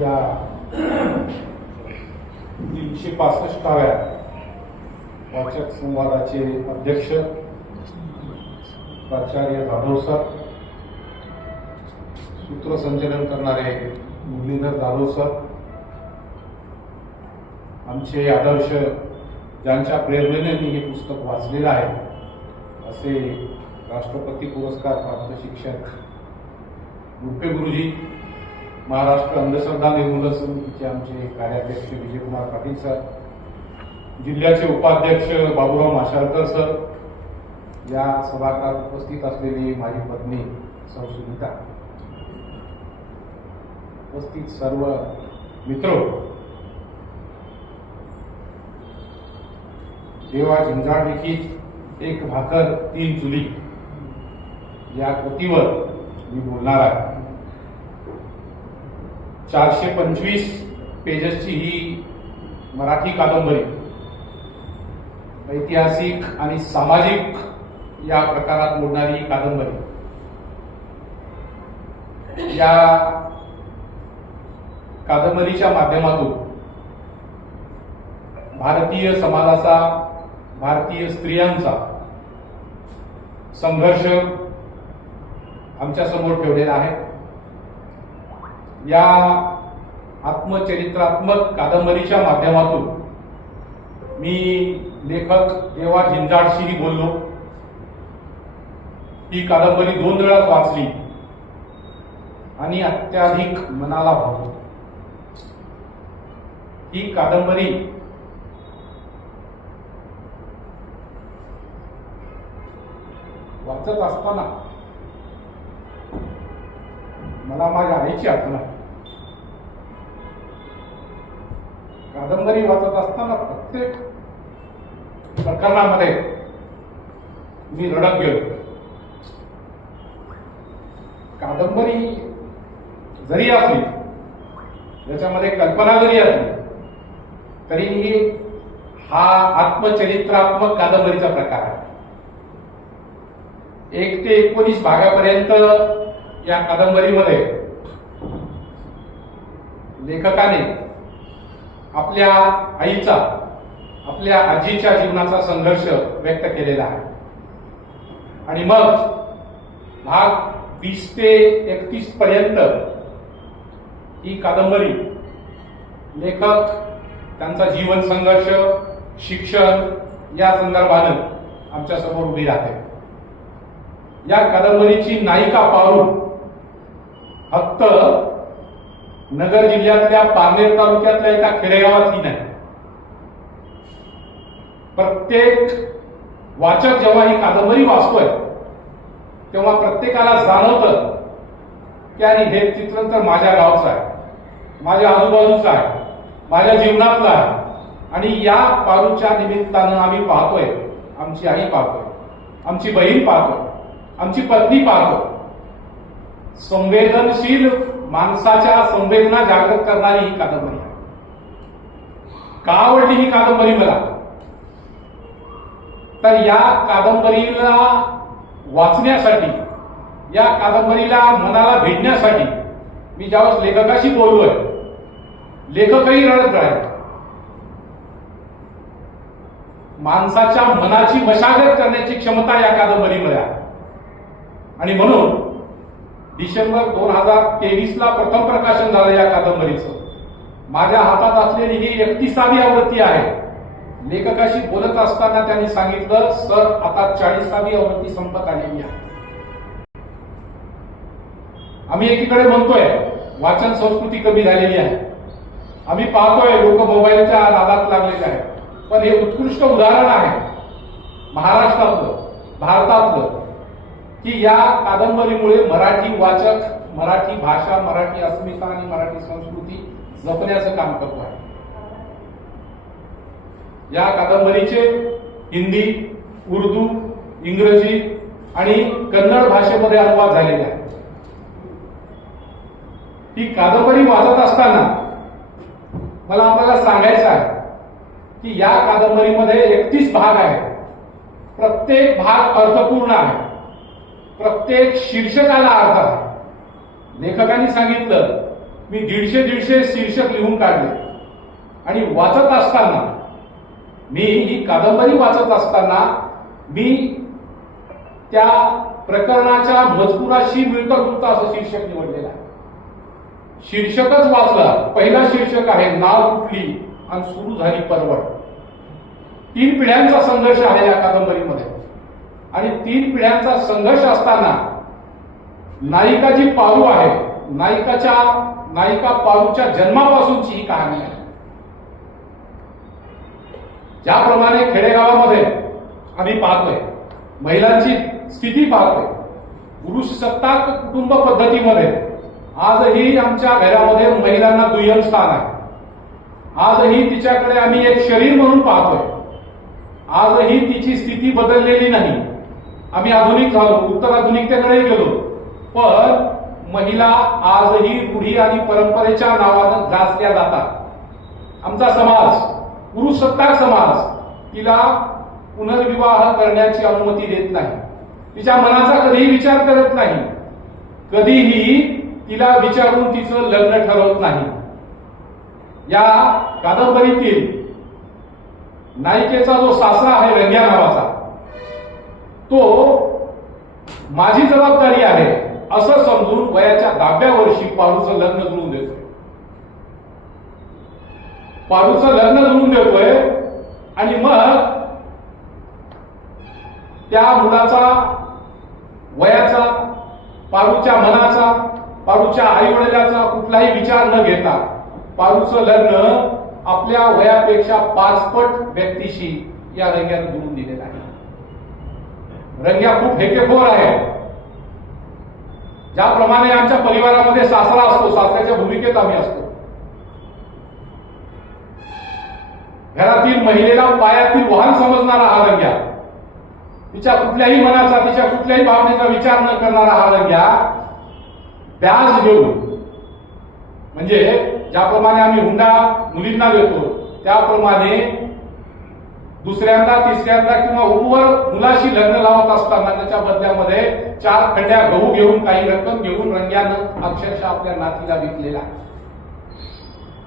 या 365व्या वाचक संवादाचे अध्यक्ष प्राचार्य जाधव सर, सूत्रसंचलन करणारे मुरलीधर जाधव सर, आमचे आदर्श ज्यांच्या प्रेरणेने मी हे पुस्तक वाचलेलं आहे असे राष्ट्रपती पुरस्कार प्राप्त शिक्षक रुपे गुरुजी, महाराष्ट्र अंधश्रद्धा निर्मूलन समितीचे आमचे कार्याध्यक्ष विजयकुमार पाटील सर, जिल्ह्याचे उपाध्यक्ष बाबूराव माशाळकर सर, या सभागृहात उपस्थित असलेली माझी पत्नी सौ सुनीता, उपस्थित सर्व मित्र, देवा झिंजाळ लिखित एक भाकर तीन चुली या कृतीवर मी बोलणार आहे. 425 पेजेसची ही मराठी कादंबरी ऐतिहासिक आणि सामाजिक या प्रकारात मोडणारी ही कादंबरी या कादंबरीच्या माध्यमातून भारतीय समाजाचा, भारतीय स्त्रियांचा संघर्ष आमच्या समोर ठेवलेला आहे. या आत्मचरित्रात्मक कादंबरीच्या माध्यमातून मी लेखक देवा झिंजाळशीही बोललो. ही कादंबरी 2 वेळा वाचली आणि अत्याधिक मनाला भावली. ही कादंबरी वाचत असताना मला माझ्या आईची आठवण आहे. कादंबरी वाचत असताना प्रत्येक प्रकरणामध्ये मी रडत गेलो. कादंबरी जरी असली, याच्यामध्ये कल्पना जरी असली, तरीही हा आत्मचरित्रात्मक कादंबरीचा प्रकार आहे. 1 ते 19 भागापर्यंत या कादंबरीमध्ये लेखकाने आपल्या आईचा, आपल्या आजीच्या जीवनाचा संघर्ष व्यक्त केलेला आहे. आणि मग भाग 20 ते 31 पर्यंत ही कादंबरी लेखक त्यांचा जीवन संघर्ष, शिक्षण या संदर्भाने आमच्या समोर उभी राहते. या कादंबरीची नायिका पारू फक्त नगर जिल्ह्यातल्या पारनेर तालुक्यातल्या एका खेडेगावातली नाही. प्रत्येक वाचक जेव्हा ही कादंबरी वाचतोय तेव्हा प्रत्येकाला जाणवतं की अरे हे चित्रण तर माझ्या गावचं आहे, माझ्या आजूबाजूचं आहे, माझ्या जीवनातलं आहे. आणि या पारूच्या निमित्तानं आम्ही पाहतोय, आमची आई पाहतोय, आमची बहीण पाहतोय, आमची पत्नी पाहतो. संवेदनशील माणसाच्या संवेदना जागृत करणारी ही कादंबरी आहे. का आवडली ही कादंबरी मला? तर या कादंबरीला वाचण्यासाठी, या कादंबरीला मनाला भिडण्यासाठी मी ज्यावेळेस लेखकाशी बोललोय, लेखकही रडत राहिले. माणसाच्या मनाची मशागत करण्याची क्षमता या कादंबरीमध्ये आहे. आणि म्हणून डिसेंबर 2023ला प्रथम प्रकाशन झालं या कादंबरीचं. माझ्या हातात असलेली ही 31वी आवृत्ती आहे. लेखकाशी बोलत असताना त्यांनी सांगितलं, सर आता 40वी आवृत्ती संपत आलेली आहे. आम्ही एकीकडे म्हणतोय वाचन संस्कृती कमी झालेली आहे, आम्ही पाहतोय लोक मोबाईलच्या नादात लागलेले आहेत. पण हे उत्कृष्ट उदाहरण आहे महाराष्ट्रातलं, भारतातलं, की या कादंबरीमुळे मराठी वाचक, मराठी भाषा, मराठी अस्मिता आणि मराठी संस्कृती जपण्याचं काम करतो आहे. या कादंबरीचे हिंदी, उर्दू, इंग्रजी आणि कन्नड भाषेमध्ये अनुवाद झालेले आहेत. ही कादंबरी वाचत असताना मला आपल्याला सांगायचं आहे की या कादंबरीमध्ये 31 भाग आहेत. प्रत्येक भाग अर्थपूर्ण आहे, प्रत्येक शीर्षकाला अर्थ आहे. लेखकांनी सांगितलं मी 150 शीर्षक लिहून काढले आणि वाचत असताना, मी ही कादंबरी वाचत असताना मी त्या प्रकरणाच्या मजकुराशी मिळतं जुळतं असं शीर्षक निवडलेलं आहे. शीर्षकच वाचलं. पहिला शीर्षक आहे नाव कुठली आणि सुरू झाली परवड. 3 पिढ्यांचा संघर्ष आहे या कादंबरीमध्ये आणि 3 पिढ्यांचा संघर्ष असताना नायिका जी पारू आहे, नायिका पारूच्या जन्मापासूनची ही कहाणी आहे. ज्याप्रमाणे खेडेगावामध्ये आम्ही पाहतोय, महिलांची स्थिती पाहतोय, पुरुष सत्ताक कुटुंब पद्धतीमध्ये आजही आमच्या घरामध्ये महिलांना दुय्यम स्थान आहे. आजही तिच्याकडे आम्ही एक शरीर म्हणून पाहतोय. आजही तिची स्थिती बदललेली नाही. आम्ही आधुनिक झालो, उत्तर आधुनिकतेकडे गेलो, पण महिला आजही रूढी आणि परंपरेच्या नावानं ग्रासल्या जातात. आमचा समाज, पुरुष सत्ताक समाज, तिला पुनर्विवाह करण्याची अनुमती देत नाही. तिच्या मनाचा कधीही विचार करत नाही. कधीही तिला विचारून तिचं लग्न ठरवत नाही. या कादंबरीतील नायिकेचा जो सासरा आहे रंग्या नावाचा, तो माझी जबाबदारी आहे असं समजून वयाच्या 10व्या वर्षी पारूचं लग्न जुळवून देतोय. पारूचं लग्न जुळवून देतोय आणि मग त्या मुलाचा, वयाचा, पारूच्या मनाचा, पारूच्या आई वडिलाचा कुठलाही विचार न घेता पारूचं लग्न आपल्या वयापेक्षा 5 पट व्यक्तीशी या रंग्यानं जुळवून दिलेलं आहे. रंग्या खूप हेकेखोर आहे. ज्याप्रमाणे आमच्या परिवारामध्ये सासरा असतो, सासऱ्याच्या भूमिकेत आम्ही असतो. घरातील महिलेला पायातील वाहन समजणारा हा रंग्या, तिच्या कुठल्याही मनाचा, तिच्या कुठल्याही भावनेचा विचार न करणारा हा रंग्या व्याज घेऊन, म्हणजे ज्याप्रमाणे आम्ही हुंडा मुलींना देतो त्याप्रमाणे दुसऱ्यांदा, तिसऱ्यांदा किंवा उपवर मुलाशी लग्न लावत असताना त्याच्या बदल्यामध्ये 4 खंड्या गहू घेऊन, काही रक्कम घेऊन रंग्यानं अक्षरशः आपल्या नातीला विकलेला आहे.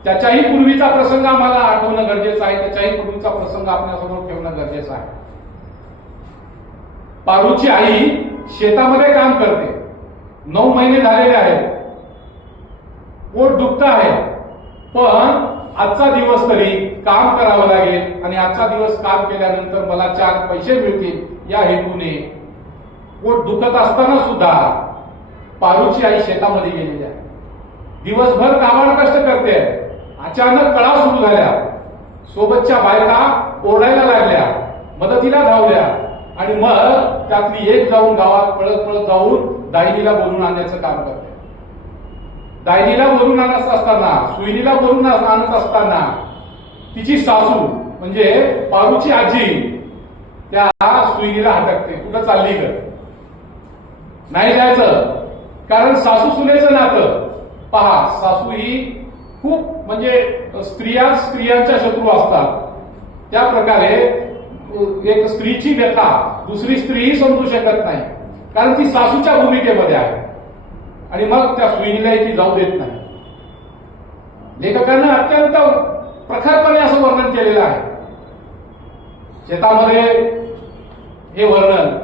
त्याच्याही पूर्वीचा प्रसंग आम्हाला आठवणं गरजेचं आहे. त्याच्याही पूर्वीचा प्रसंग आपल्यासमोर ठेवणं गरजेचं आहे. पारूची आई शेतामध्ये काम करते. 9 महिने झालेले आहेत. पोट दुखतं आहे, पण आजचा दिवस तरी काम करावं लागेल आणि आजचा दिवस काम केल्यानंतर मला 4 पैसे मिळतील या हेतूने पोट दुखत असताना सुद्धा पारूची आई शेतामध्ये गेलेली आहे. दिवसभर कामाला कष्ट करते. अचानक कळा सुरू झाल्या. सोबतच्या बायका ओरडायला लागल्या, मदतीला धावल्या आणि मग त्यातली एक जाऊन गावात पळत पळत जाऊन दायनीला बोलून आणण्याचं काम करते. दायनीला बोलून आणत असताना, सुईनीला बोलून आणत असताना तिची सासू म्हणजे पारूची आजी त्या सुईनीला हटकते. कुठं चालली ग? नाही जायचं, कारण सासू सुनेचं नातं पहा. सासू ही खूप म्हणजे स्त्रियांच्या शत्रू असतात. त्या प्रकारे एक स्त्रीची व्यथा दुसरी स्त्रीही समजू शकत नाही, कारण ती सासूच्या भूमिकेमध्ये आहे आणि मग त्या सुईनीला ती जाऊ देत नाही. लेखकानं अत्यंत प्रखरपणे असं वर्णन केलेलं आहे. शेतामध्ये हे वर्णन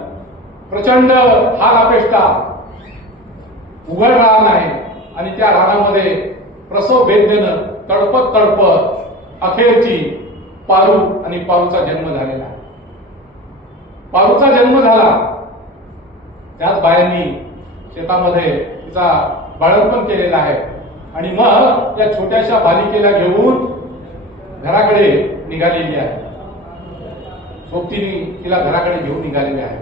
प्रचंड हाल अपेष्टा, उघड रान आहे आणि त्या रानामध्ये प्रसव वेदनेनं तडपत तडपत अखेरची पारू आणि पारूचा जन्म झालेला आहे. पारूचा जन्म झाला, त्याच बायांनी शेतामध्ये तिचा बाळंतपण केलेलं आहे आणि मग त्या छोट्याशा बालिकेला घेऊन घराकडे निघालेली आहे. सोबतीने तिला घराकडे घेऊन निघालेले आहे.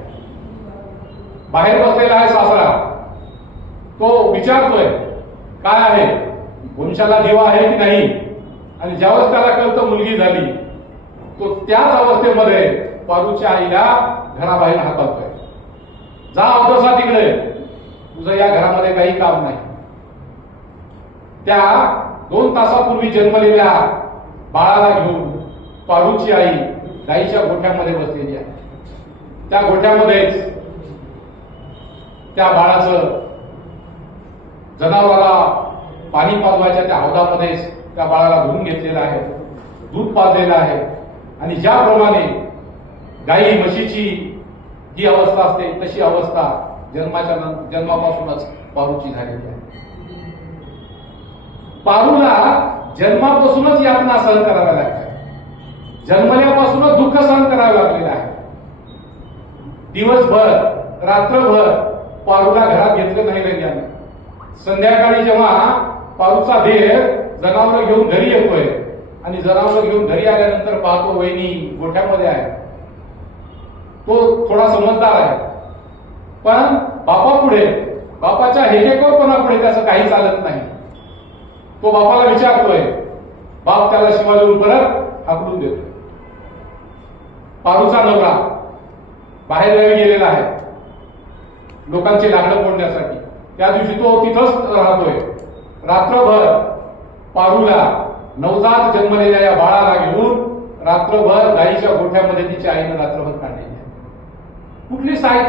बाहेर बसलेला आहे सासरा. तो विचारतोय काय आहे, वंशाला देवा आहे की नाही, आणि ज्यावेळेस त्याला कळतं मुलगी झाली, तो त्याच अवस्थेमध्ये पारूच्या आईला घराबाहेर हाकलतोय. जा अवदसा तिकडे, तुझं या घरामध्ये काही काम नाही. त्या 2 तासापूर्वी जन्मलेल्या बाळाला घेऊन पारूची आई गाईच्या गोठ्यामध्ये बसलेली आहे. त्या गोठ्यामध्येच त्या बाळाचं जनावराला पाणी पाजवायच्या त्या हौदामध्येच त्या बाळाला धुवून घेतलेलं आहे, दूध पाजलेलं आहे. आणि ज्याप्रमाणे गाई म्हशीची जी अवस्था असते तशी अवस्था जन्मापासूनच पारूची झालेली आहे. पारूला जन्मापासूनच यातना सहन कराव्या लागतात, जन्मल्यापासूनच दुःख सहन करावं लागलेलं आहे. दिवसभर रात्रभर पारूला घरात घेतलं नाही रंग्यानं. संध्याकाळी जेव्हा पारूचा देह जनावर घेऊन घरी येतोय आणि जनावर घेऊन घरी आल्यानंतर पाहतो वहिनी गोठ्यामध्ये आहे. तो थोडा समजदार आहे, पण बापापुढे, बापाच्या हेकेखोरपणापुढे त्याचं काही चालत नाही. तो बापाला विचारतोय, बाप त्याला शिवा देऊन परत हाकलून देतोय. पारूचा नवरा बाहेर गावी गेलेला आहे लोकांची लाकडं फोडण्यासाठी. त्या दिवशी तो तिथंच राहतोय. रात्रभर पारूला, नवजात जन्मलेल्या या बाळाला घेऊन रात्रभर गाईच्या गोठ्यामध्ये तिच्या आईनं रात्रभर काढलेली आहे. कुठली काही